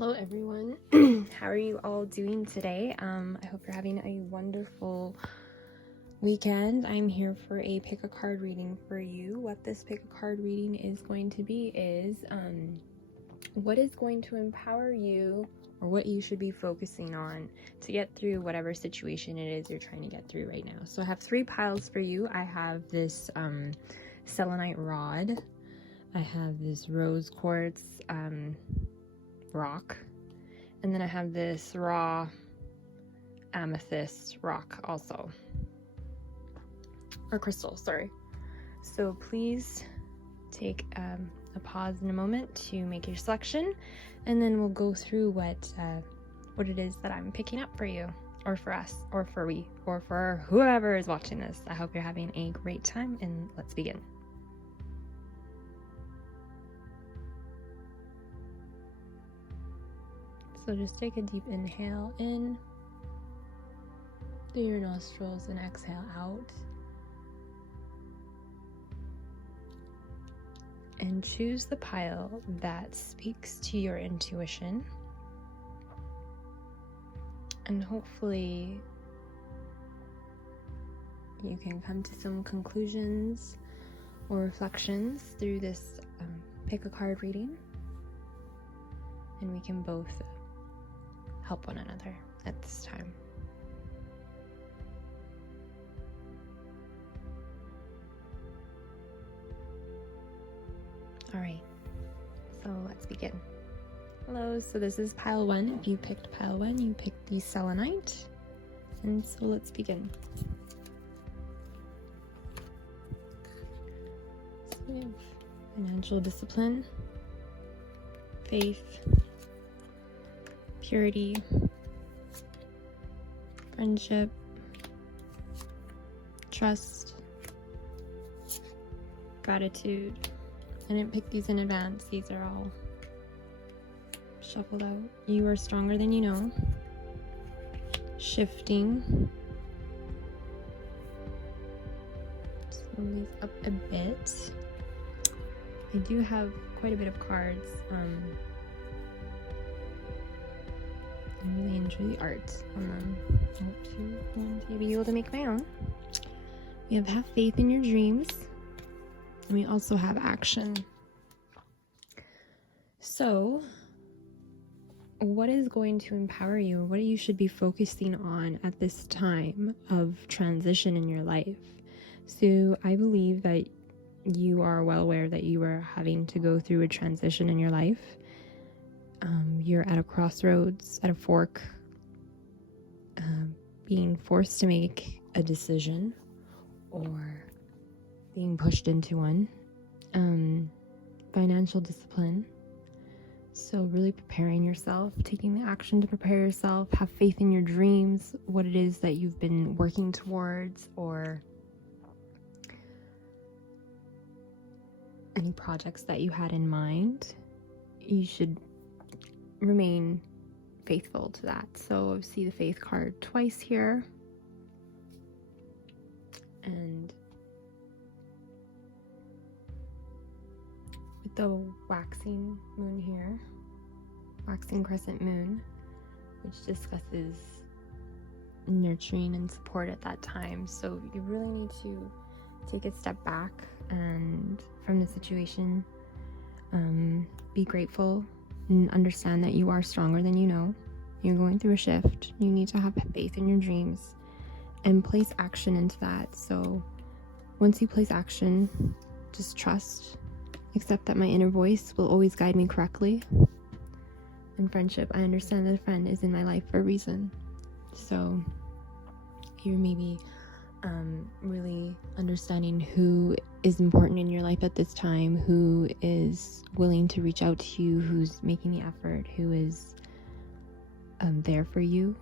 Hello everyone. How are you all doing today? I hope you're having a wonderful weekend. I'm here for a pick a card reading for you. What this pick a card reading is going to be is what is going to empower you, or what you should be focusing on to get through whatever situation it is you're trying to get through right now. So I have 3 piles for you. I have this selenite rod. I have this rose quartz rock, and then I have this raw amethyst rock also, or crystal, sorry. So please take a pause in a moment to make your selection, and then we'll go through what it is that I'm picking up for you, or for us, or for we, or for whoever is watching this. I hope you're having a great time, and let's begin. So just take a deep inhale in through your nostrils and exhale out. And choose the pile that speaks to your intuition. And hopefully you can come to some conclusions or reflections through this pick a card reading. And we can both help one another at this time. All right, so let's begin. Hello, so this is pile 1. If you picked pile 1, you picked the selenite. And so let's begin. So we have financial discipline, faith, purity, friendship, trust, gratitude. I didn't pick these in advance. These are all shuffled out. You are stronger than you know. Shifting. Slow these up a bit. I do have quite a bit of cards. I really enjoy the art on them. I hope to be able to make my own. We have faith in your dreams. And we also have action. So, what is going to empower you? What you should be focusing on at this time of transition in your life? So, I believe that you are well aware that you are having to go through a transition in your life. You're at a crossroads, at a fork, being forced to make a decision or being pushed into one. Financial discipline. So really preparing yourself, taking the action to prepare yourself, have faith in your dreams, what it is that you've been working towards, or any projects that you had in mind. You should remain faithful to that. So I see the faith card twice here. And with the waxing moon here, waxing crescent moon, which discusses nurturing and support at that time. So you really need to take a step back and from the situation, be grateful and understand that you are stronger than you know. You're going through a shift. You need to have faith in your dreams and place action into that. So once you place action, just trust, accept that my inner voice will always guide me correctly. In friendship, I understand that a friend is in my life for a reason. So you're maybe really understanding who is important in your life at this time, who is willing to reach out to you, who's making the effort, who is there for you,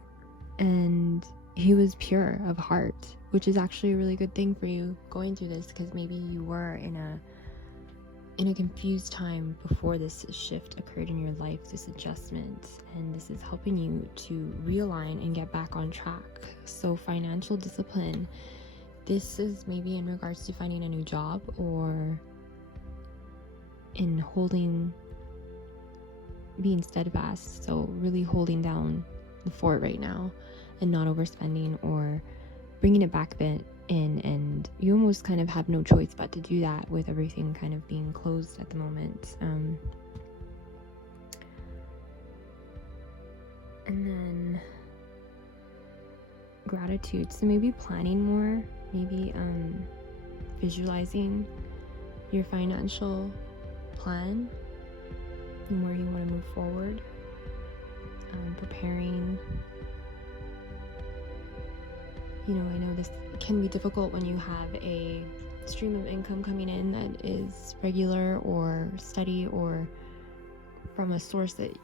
and who is pure of heart, which is actually a really good thing for you going through this, because maybe you were in a confused time before this shift occurred in your life, this adjustment, and this is helping you to realign and get back on track. So financial discipline, this is maybe in regards to finding a new job, or in holding being steadfast. So really holding down the fort right now and not overspending or bringing it back a bit in. And you almost kind of have no choice but to do that with everything kind of being closed at the moment. And then gratitude. So maybe planning more, maybe visualizing your financial plan and where you want to move forward, preparing. I know this can be difficult when you have a stream of income coming in that is regular or steady or from a source that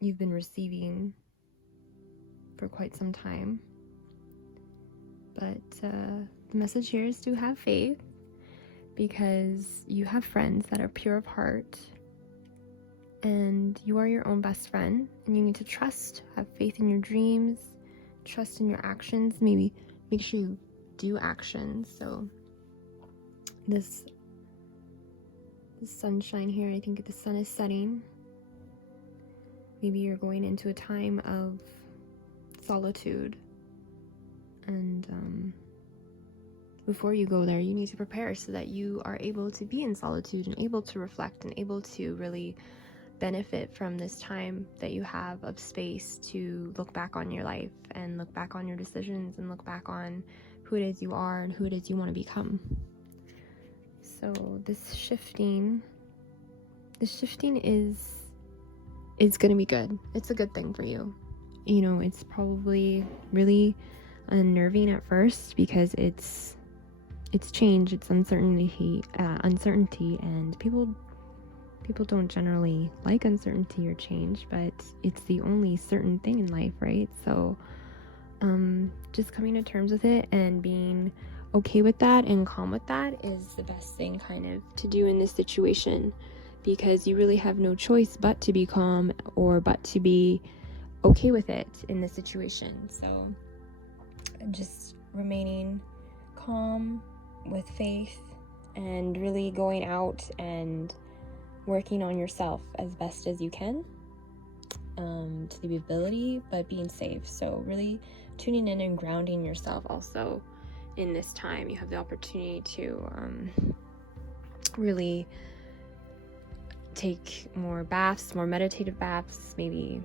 you've been receiving for quite some time. But the message here is to have faith, because you have friends that are pure of heart and you are your own best friend, and you need to trust, have faith in your dreams, trust in your actions, maybe make sure you do actions. So this sunshine here, I think the sun is setting. Maybe you're going into a time of solitude, and before you go there, you need to prepare so that you are able to be in solitude and able to reflect and able to really benefit from this time that you have of space to look back on your life and look back on your decisions and look back on who it is you are and who it is you want to become. So this shifting is going to be good. It's a good thing for you. It's probably really unnerving at first because it's change, it's uncertainty, and people don't generally like uncertainty or change, but it's the only certain thing in life, right? So just coming to terms with it and being okay with that and calm with that is the best thing kind of to do in this situation, because you really have no choice but to be calm or but to be okay with it in this situation. So just remaining calm with faith and really going out and working on yourself as best as you can, to the ability, but being safe. So really tuning in and grounding yourself also in this time. You have the opportunity to really take more baths, more meditative baths, maybe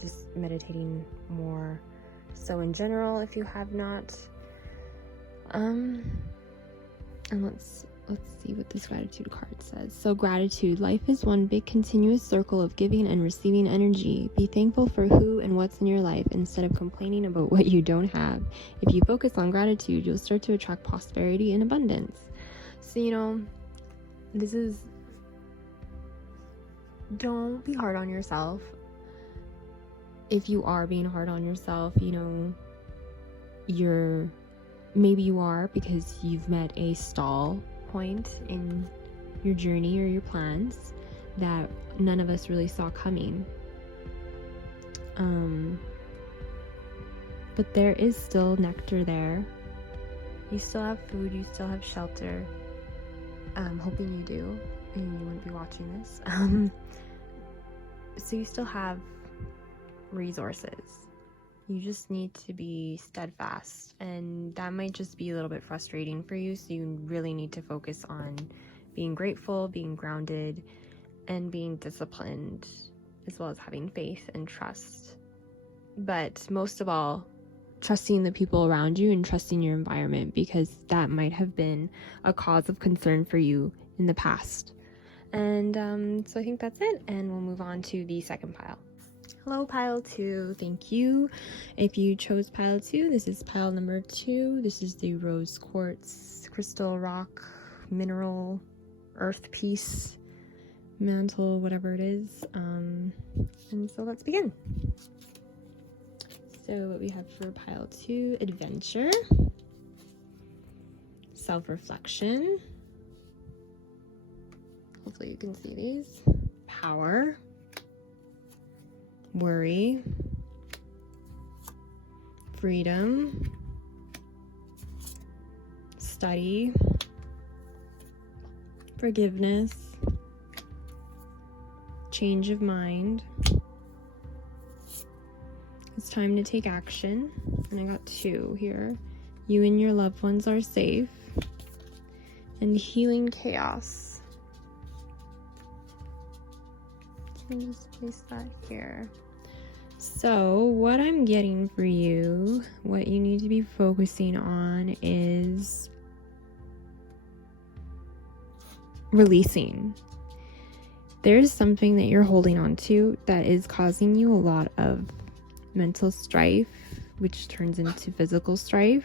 just meditating more so in general if you have not. And let's see what this gratitude card says. So gratitude. Life is one big continuous circle of giving and receiving energy. Be thankful for who and what's in your life instead of complaining about what you don't have. If you focus on gratitude, you'll start to attract prosperity and abundance. So, don't be hard on yourself. If you are being hard on yourself, maybe you are because you've met a stall point in your journey or your plans that none of us really saw coming. But there is still nectar there. You still have food, you still have shelter. I'm hoping you do, and you wouldn't be watching this. So you still have resources. You just need to be steadfast, and that might just be a little bit frustrating for you, so you really need to focus on being grateful, being grounded, and being disciplined, as well as having faith and trust. But most of all, trusting the people around you and trusting your environment, because that might have been a cause of concern for you in the past. And so I think that's it, and we'll move on to the second pile. Hello, pile 2. Thank you. If you chose pile 2, this is pile number 2. This is the rose quartz, crystal, rock, mineral, earth piece, mantle, whatever it is. And so let's begin. So what we have for pile 2, adventure, self-reflection. Hopefully you can see these. Power, worry, freedom, study, forgiveness, change of mind. It's time to take action. And I got 2 here. You and your loved ones are safe. And healing chaos. So I'm just place that here. So what I'm getting for you, what you need to be focusing on is releasing. There's something that you're holding on to that is causing you a lot of mental strife, which turns into physical strife.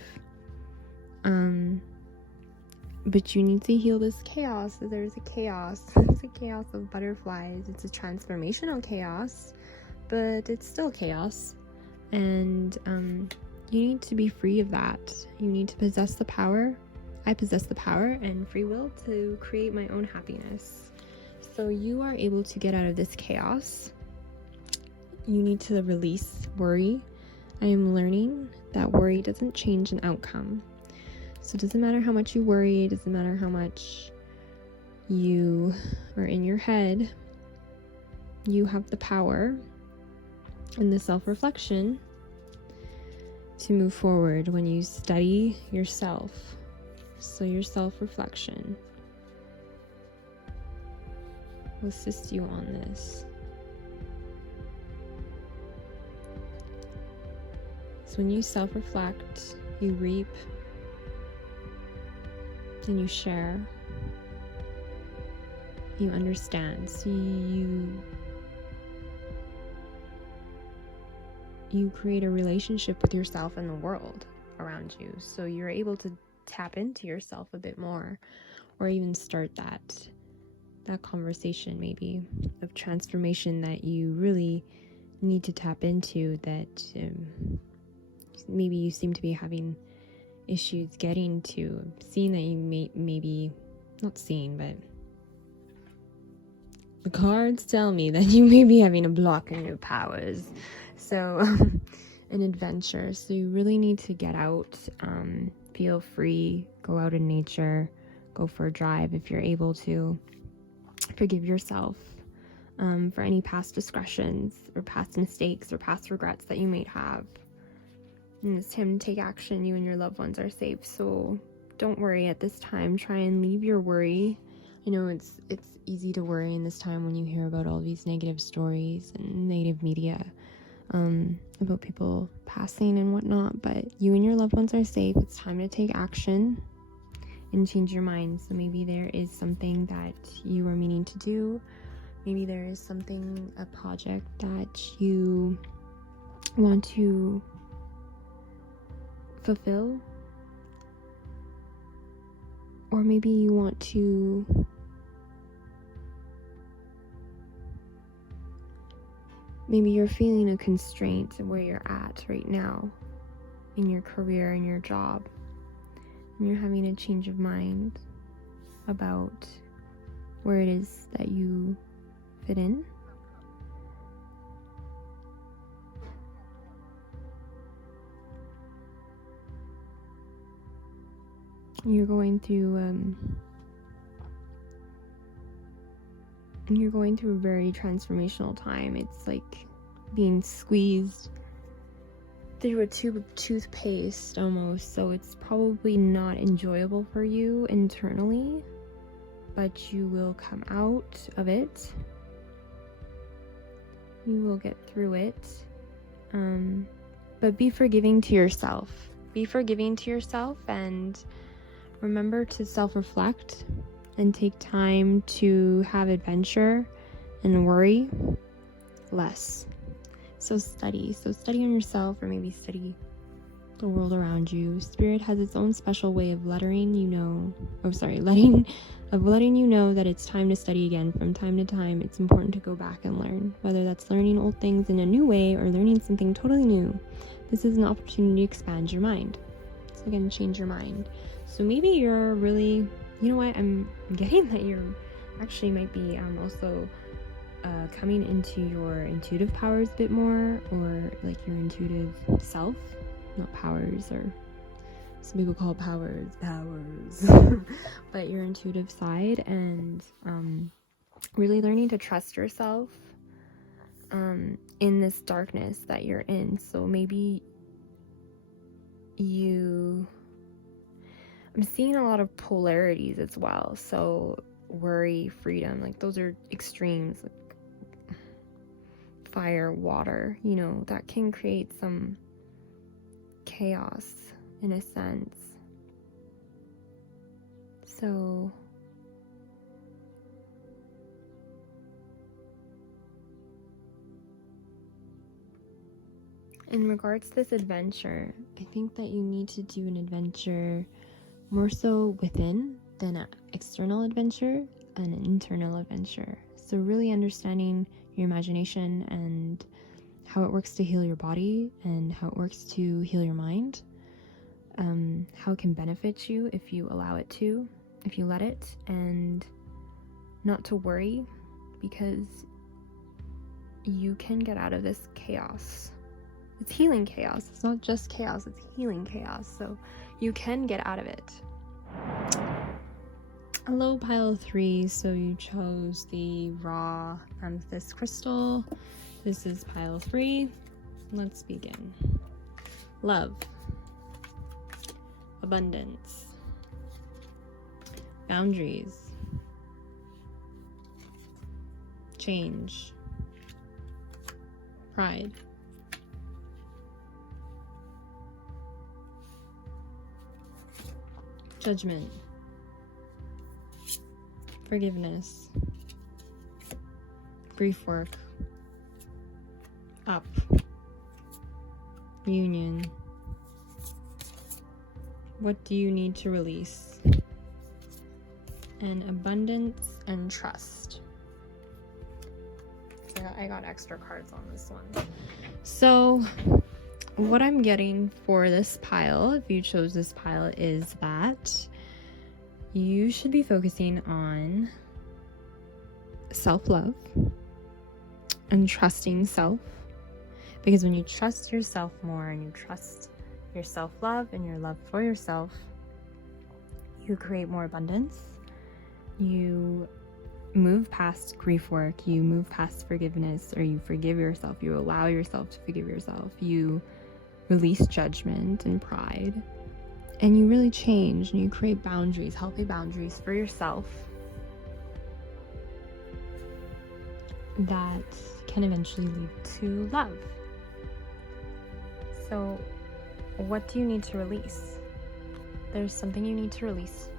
But you need to heal this chaos. So there's a chaos. It's a chaos of butterflies. It's a transformational chaos, but it's still chaos. And you need to be free of that. You need to possess the power. I possess the power and free will to create my own happiness. So you are able to get out of this chaos. You need to release worry. I am learning that worry doesn't change an outcome. So it doesn't matter how much you worry, it doesn't matter how much you are in your head, you have the power and the self-reflection to move forward when you study yourself. So your self-reflection will assist you on this. So when you self-reflect, you reap and you share, you understand. So you create a relationship with yourself and the world around you. So you're able to tap into yourself a bit more, or even start that conversation maybe of transformation that you really need to tap into, that maybe you seem to be having issues getting to, seeing that you maybe not seeing, but the cards tell me that you may be having a block in your powers. So an adventure. So you really need to get out, feel free, go out in nature, go for a drive if you're able to. Forgive yourself for any past discretions or past mistakes or past regrets that you may have. And it's time to take action. You and your loved ones are safe. So don't worry at this time. Try and leave your worry. I know it's easy to worry in this time when you hear about all these negative stories and negative media about people passing and whatnot. But you and your loved ones are safe. It's time to take action and change your mind. So maybe there is something that you are meaning to do. Maybe there is something, a project that you want to fulfill, or maybe you want to maybe you're feeling a constraint where you're at right now in your career, in your job, and you're having a change of mind about where it is that you fit in. You're going through a very transformational time. It's like being squeezed through a tube of toothpaste almost. So it's probably not enjoyable for you internally, but you will come out of it. You will get through it. But be forgiving to yourself. Be forgiving to yourself, and remember to self-reflect and take time to have adventure and worry less. So study on yourself, or maybe study the world around you. Spirit has its own special way of letting you know that it's time to study again. From time to time, it's important to go back and learn, whether that's learning old things in a new way or learning something totally new. This is an opportunity to expand your mind. So again, change your mind. So maybe you're really, you know what, I'm getting that you're actually might be also coming into your intuitive powers a bit more, or like your intuitive self, not powers, or some people call powers, but your intuitive side. And really learning to trust yourself in this darkness that you're in. So maybe I'm seeing a lot of polarities as well. So worry, freedom, like those are extremes, like fire, water, that can create some chaos in a sense. So in regards to this adventure, I think that you need to do an adventure more so within than an external adventure, an internal adventure. So really understanding your imagination and how it works to heal your body and how it works to heal your mind, how it can benefit you if you allow it to, if you let it, and not to worry, because you can get out of this chaos. It's healing chaos. It's not just chaos, it's healing chaos. So you can get out of it. Hello, pile 3. So you chose the raw amethyst crystal. This is pile 3. Let's begin. Love. Abundance. Boundaries. Change. Pride. Judgment. Forgiveness. Grief work. Up. Union. What do you need to release? And abundance and trust. Yeah, I got extra cards on this one. So what I'm getting for this pile, if you chose this pile, is that you should be focusing on self-love and trusting self. Because when you trust yourself more and you trust your self-love and your love for yourself, you create more abundance. You move past grief work, you move past forgiveness, or you forgive yourself, you allow yourself to forgive yourself, you release judgment and pride, and you really change and you create boundaries, healthy boundaries for yourself that can eventually lead to love. So what do you need to release? There's something you need to release,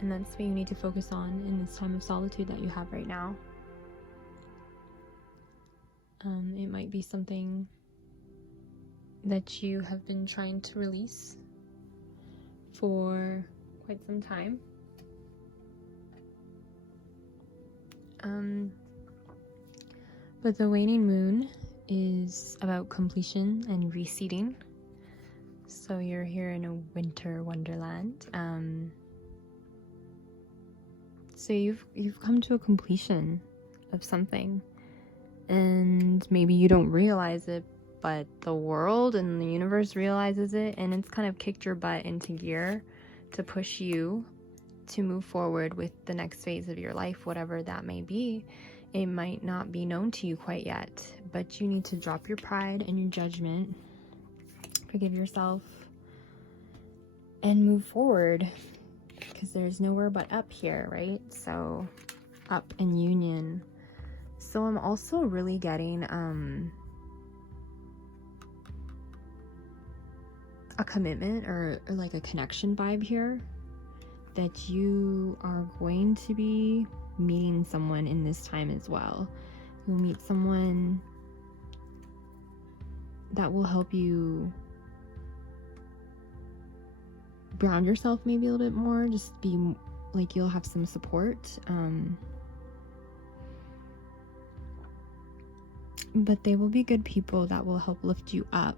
and that's what you need to focus on in this time of solitude that you have right now. It might be something that you have been trying to release for quite some time. But the waning moon is about completion and reseeding. So you're here in a winter wonderland. So you've come to a completion of something, and maybe you don't realize it, but the world and the universe realizes it, and it's kind of kicked your butt into gear to push you to move forward with the next phase of your life, whatever that may be. It might not be known to you quite yet, but you need to drop your pride and your judgment, forgive yourself, and move forward, because there's nowhere but up here, right? So up and union. So I'm also really getting a commitment or like a connection vibe here, that you are going to be meeting someone in this time as well. You'll meet someone that will help you ground yourself maybe a little bit more, just be like, you'll have some support, but they will be good people that will help lift you up,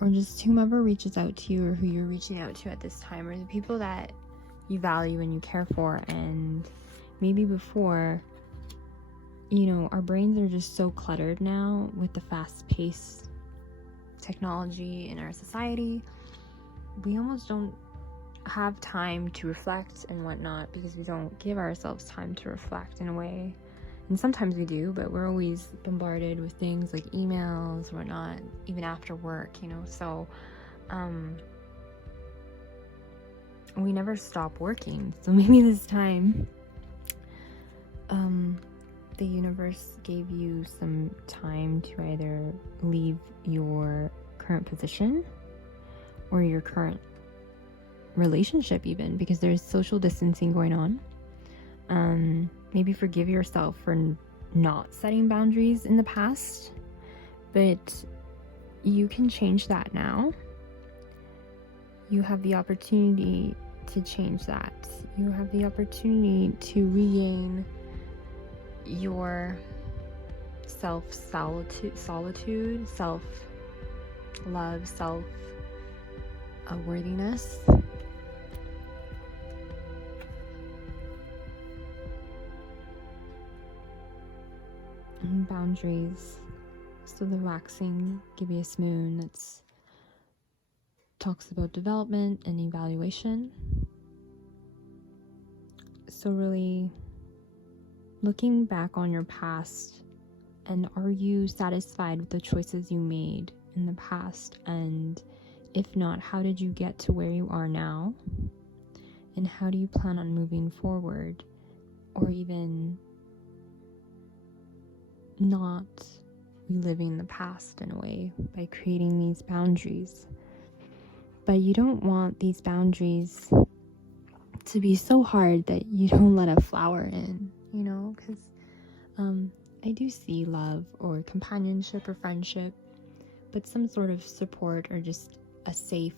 or just whomever reaches out to you or who you're reaching out to at this time, or the people that you value and you care for. And maybe before, our brains are just so cluttered now with the fast-paced technology in our society. We almost don't have time to reflect and whatnot, because we don't give ourselves time to reflect in a way. And sometimes we do, but we're always bombarded with things like emails, whatnot, even after work, so we never stop working. So maybe this time the universe gave you some time to either leave your current position or your current relationship, even because there's social distancing going on. Maybe forgive yourself for not setting boundaries in the past, but you can change that now. You have the opportunity to change that. You have the opportunity to regain your solitude, self-love, self-worthiness. And boundaries. So the waxing gibbous moon that's talks about development and evaluation. So really looking back on your past, and are you satisfied with the choices you made in the past? And if not, how did you get to where you are now? And how do you plan on moving forward? Or even not reliving the past in a way by creating these boundaries. But you don't want these boundaries to be so hard that you don't let a flower in, because I do see love or companionship or friendship, but some sort of support or just a safe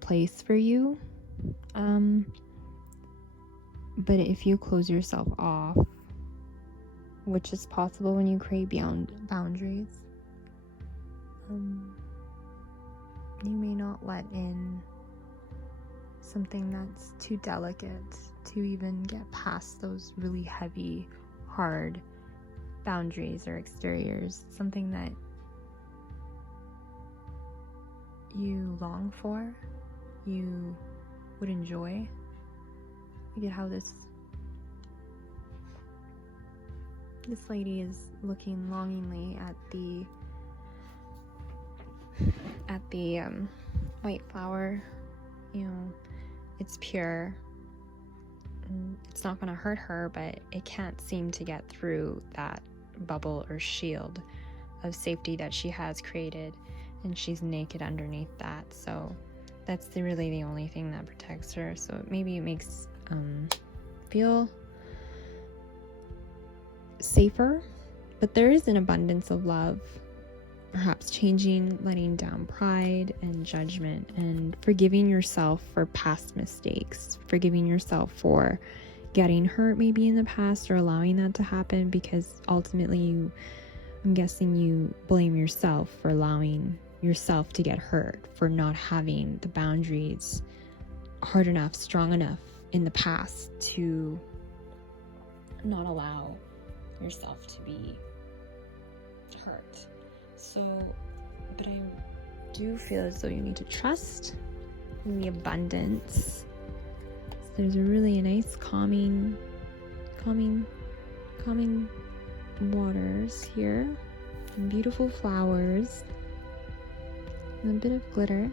place for you. But if you close yourself off, which is possible when you create beyond boundaries, you may not let in something that's too delicate to even get past those really heavy, hard boundaries or exteriors, something that you long for, you would enjoy. Look at how this lady is looking longingly at the white flower. It's pure. It's not going to hurt her, but it can't seem to get through that bubble or shield of safety that she has created, and she's naked underneath that. So that's really the only thing that protects her. So maybe it makes feel safer, but there is an abundance of love, perhaps changing, letting down pride and judgment, and forgiving yourself for past mistakes, forgiving yourself for getting hurt maybe in the past or allowing that to happen, because ultimately I'm guessing you blame yourself for allowing yourself to get hurt, for not having the boundaries hard enough, strong enough in the past to not allow yourself to be hurt. So, but I do feel as though you need to trust in the abundance. So there's a really nice calming waters here, and beautiful flowers, and a bit of glitter.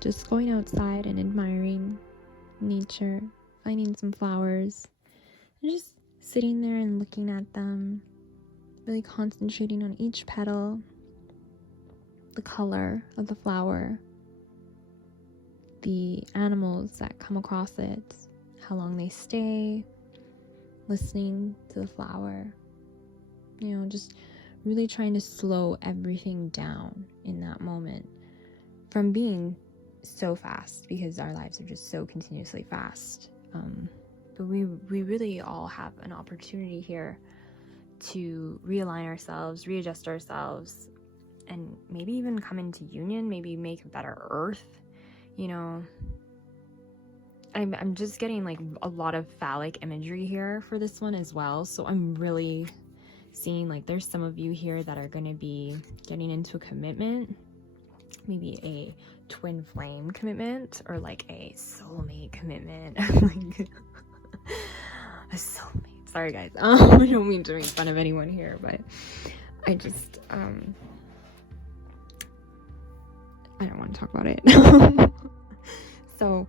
Just going outside and admiring nature, finding some flowers, and just sitting there and looking at them, really concentrating on each petal, the color of the flower, the animals that come across it, how long they stay, listening to the flower, just really trying to slow everything down in that moment from being so fast, because our lives are just so continuously fast. But we really all have an opportunity here to realign ourselves, readjust ourselves, and maybe even come into union, maybe make a better earth. I'm just getting like a lot of phallic imagery here for this one as well. So I'm really seeing like there's some of you here that are going to be getting into a commitment, maybe a twin flame commitment or like a soulmate commitment. Like a soulmate. Sorry guys. I don't mean to make fun of anyone here, but I just I don't want to talk about it. So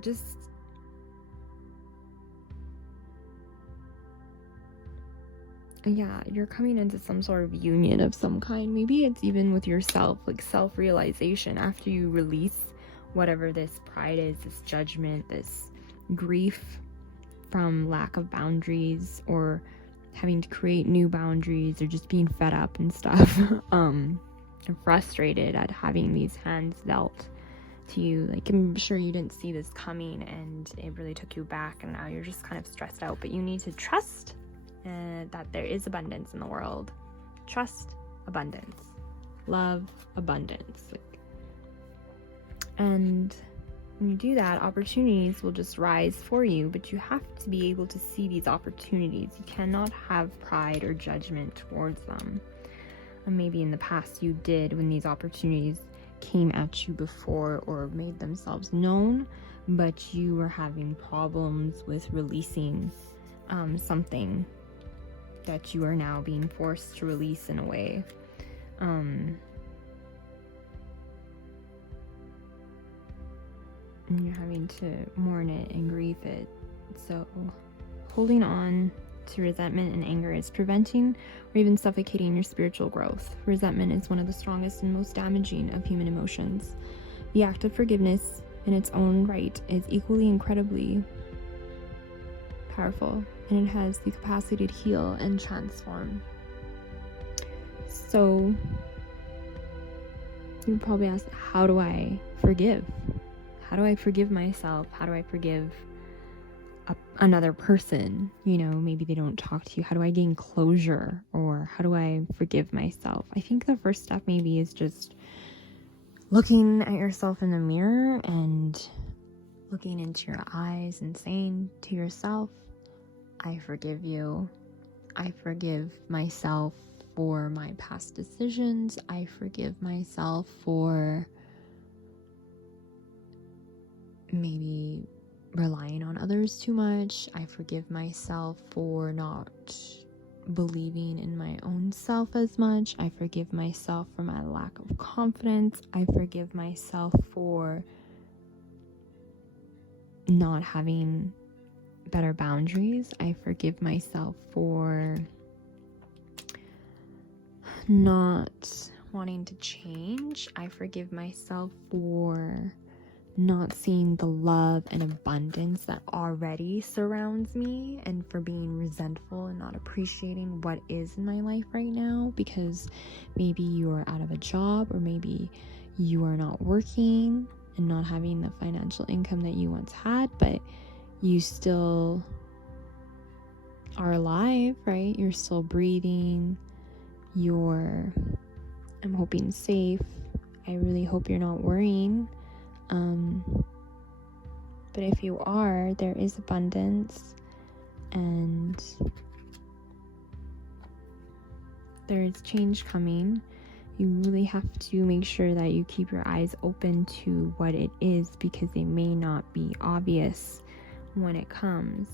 just yeah, you're coming into some sort of union of some kind. Maybe it's even with yourself, like self-realization after you release whatever this pride is, this judgment, this grief from lack of boundaries or having to create new boundaries or just being fed up and stuff. And frustrated at having these hands dealt to you. Like, I'm sure you didn't see this coming and it really took you back, and now you're just kind of stressed out. But you need to trust that there is abundance in the world. Trust abundance, love abundance. And when you do that, opportunities will just rise for you, but you have to be able to see these opportunities. You cannot have pride or judgment towards them. And maybe in the past you did when these opportunities came at you before or made themselves known, but you were having problems with releasing something that you are now being forced to release in a way. And you're having to mourn it and grieve it. So holding on to resentment and anger is preventing or even suffocating your spiritual growth. Resentment is one of the strongest and most damaging of human emotions. The act of forgiveness in its own right is equally incredibly powerful, and it has the capacity to heal and transform. So you probably ask, how do I forgive? How do I forgive myself? How do I forgive another person? You know, maybe they don't talk to you. How do I gain closure? Or how do I forgive myself? I think the first step maybe is just looking at yourself in the mirror and looking into your eyes and saying to yourself, I forgive you. I forgive myself for my past decisions. I forgive myself for maybe relying on others too much. I forgive myself for not believing in my own self as much. I forgive myself for my lack of confidence. I forgive myself for not having better boundaries. I forgive myself for not wanting to change. I forgive myself for not seeing the love and abundance that already surrounds me, and for being resentful and not appreciating what is in my life right now, because maybe you are out of a job, or maybe you are not working and not having the financial income that you once had, but you still are alive, right? You're still breathing. I'm hoping, safe. I really hope you're not worrying. But if you are, there is abundance, and there is change coming. You really have to make sure that you keep your eyes open to what it is, because they may not be obvious when it comes.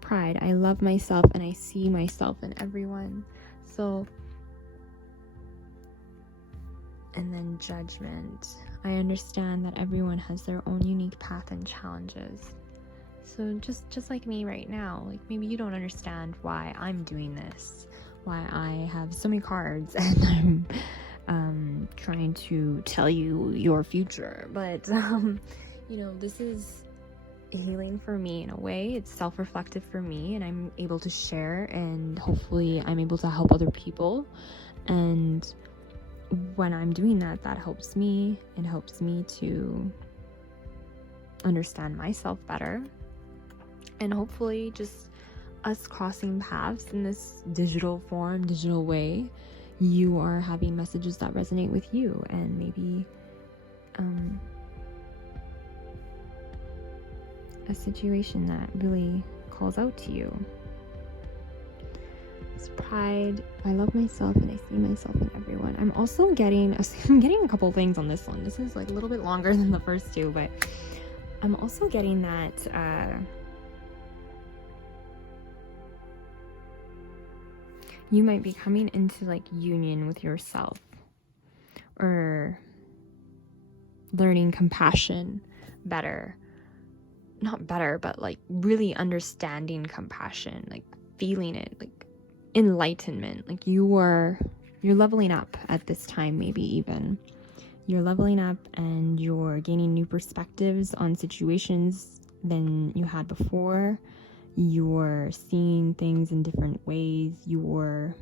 Pride. I love myself and I see myself in everyone. So, and then judgment. I understand that everyone has their own unique path and challenges. So just like me right now, like maybe you don't understand why I'm doing this, why I have so many cards and I'm trying to tell you your future. But this is healing for me in a way. It's self-reflective for me, and I'm able to share, and hopefully I'm able to help other people. And when I'm doing that, that helps me. It helps me to understand myself better, and hopefully just us crossing paths in this digital way, you are having messages that resonate with you, and maybe a situation that really calls out to you. It's pride. I love myself and I see myself in everyone. I'm also getting a couple things on this one. This is like a little bit longer than the first two, but I'm also getting that you might be coming into like union with yourself, or learning compassion better. Not better, but like really understanding compassion, like feeling it, like enlightenment. Like you're leveling up at this time. Maybe even you're leveling up and you're gaining new perspectives on situations than you had before. You're seeing things in different ways. You're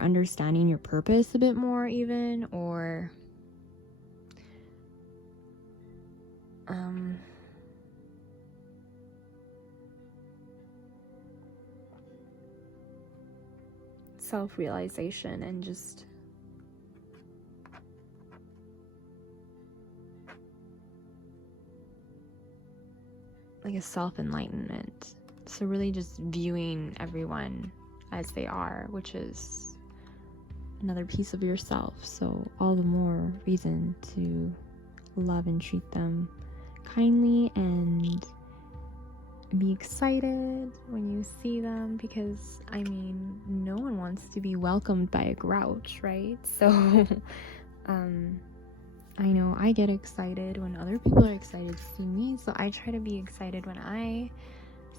understanding your purpose a bit more even, or self-realization and just like a self-enlightenment. So really just viewing everyone as they are, which is another piece of yourself. So all the more reason to love and treat them kindly and be excited when you see them, because I mean, no one wants to be welcomed by a grouch, right? So I know I get excited when other people are excited to see me, so I try to be excited when I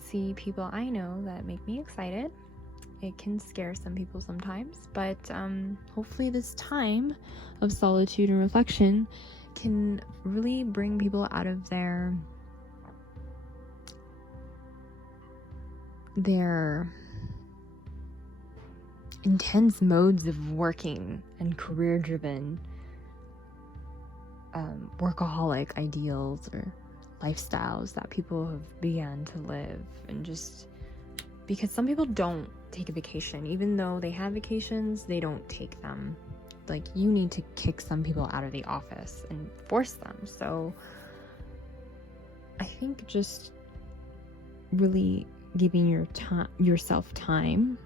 see people I know that make me excited. It can scare some people sometimes, but hopefully this time of solitude and reflection can really bring people out of their intense modes of working and career-driven workaholic ideals or lifestyles that people have began to live. And just because some people don't take a vacation, even though they have vacations, they don't take them. Like, you need to kick some people out of the office and force them. So I think just really giving yourself time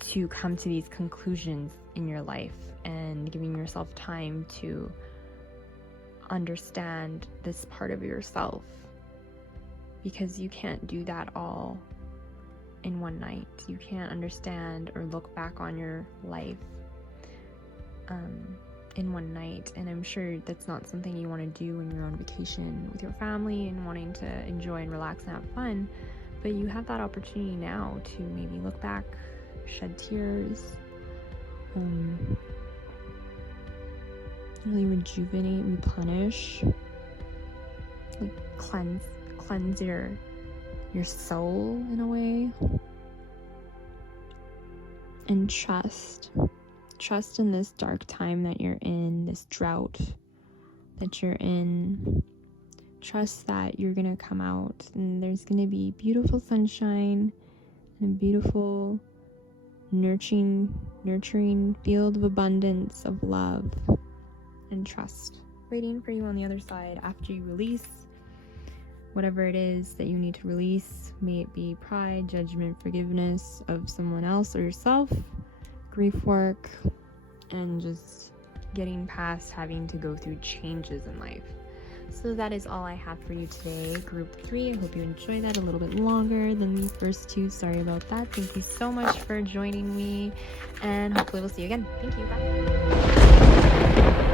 to come to these conclusions in your life, and giving yourself time to understand this part of yourself, because you can't do that all in one night. You can't understand or look back on your life in one night, and I'm sure that's not something you want to do when you're on vacation with your family and wanting to enjoy and relax and have fun. But you have that opportunity now to maybe look back, shed tears, really rejuvenate, replenish, like cleanse your soul in a way, and trust in this dark time that you're in, this drought that you're in. Trust that you're gonna come out and there's gonna be beautiful sunshine and a beautiful nurturing field of abundance, of love and trust waiting for you on the other side after you release whatever it is that you need to release. May it be pride, judgment, forgiveness of someone else or yourself, grief work, and just getting past having to go through changes in life. So that is all I have for you today, group 3. I hope you enjoyed that. A little bit longer than the first 2. Sorry about that. Thank you so much for joining me, and hopefully we'll see you again. Thank you. Bye.